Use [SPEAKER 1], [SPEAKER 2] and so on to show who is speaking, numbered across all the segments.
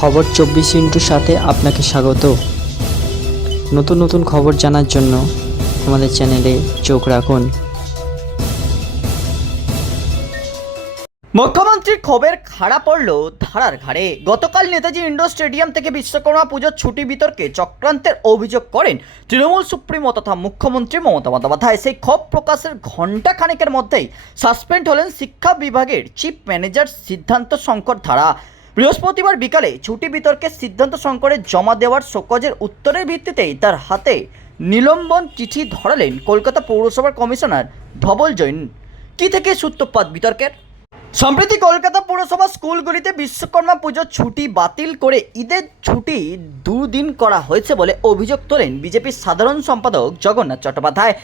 [SPEAKER 1] খবর চব্বিশ ইন্টুর সাথে আপনাকে স্বাগত। নতুন নতুন খবর জানার জন্য আমাদের চ্যানেলে চোখ রাখুন।
[SPEAKER 2] মুখ্যমন্ত্রীর খবর খাড়া পড়ল ধারার ঘাড়ে। গতকাল নেতাজি ইন্ডোর স্টেডিয়াম থেকে বিশ্বকর্মা পুজোর ছুটি বিতর্কে চক্রান্তের অভিযোগ করেন তৃণমূল সুপ্রিমো তথা মুখ্যমন্ত্রী মমতা বন্দ্যোপাধ্যায়। সেই ক্ষোভ প্রকাশের ঘণ্টা খানেকের মধ্যেই সাসপেন্ড হলেন শিক্ষা বিভাগের চিফ ম্যানেজার সিদ্ধান্ত শঙ্কর ধারা। বৃহস্পতিবার বিকালে ছুটি বিতর্কে সিদ্ধান্ত শঙ্করের জমা দেওয়ার শোকজের উত্তরের ভিত্তিতেই তার হাতে নিলম্বন চিঠি ধরালেন কলকাতা পৌরসভার কমিশনার ধবল জৈন। কি থেকে সূত্রপাত বিতর্কের? সম্প্রতি কলকাতা পুরসভা স্কুলগুলিতে বিশ্বকর্মা পুজোর ছুটি বাতিল করে ঈদের ছুটি দুদিন করা হয়েছে বলে অভিযোগ তোলেন বিজেপির সাধারণ সম্পাদক জগন্নাথ চট্টোপাধ্যায়।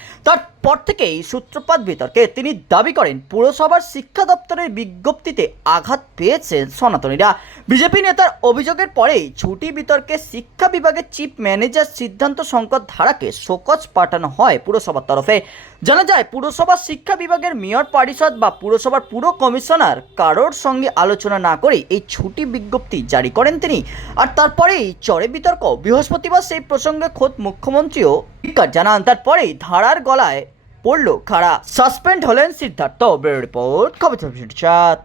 [SPEAKER 2] তারপর থেকেই সূত্রপাত বিতর্কে তিনি দাবি করেন, পুরসভার শিক্ষা দপ্তরের বিজ্ঞপ্তিতে আঘাত পেয়েছেন সনাতনীরা। বিজেপি নেতার অভিযোগের পরেই ছুটি বিতর্কে শিক্ষা বিভাগের চিফ ম্যানেজার সিদ্ধান্ত শঙ্কর ধারাকে শোকজ পাঠানো হয় পুরসভার তরফে। জানা যায়, পুরসভার শিক্ষা বিভাগের মেয়র পরিষদ বা পুরসভার পুরো কমিশনার কারোর সঙ্গে আলোচনা না করে এই ছুটি বিজ্ঞপ্তি জারি করেন তিনি। আর তারপরেই চরে বিতর্ক, বৃহস্পতিবার সেই প্রসঙ্গে খোদ মুখ্যমন্ত্রীও জানান। তারপরেই ধারার গলায় পড়ল খাড়া। সাসপেন্ড হলেন সিদ্ধার্থ। ব্যুরো রিপোর্ট খবর চাঁদ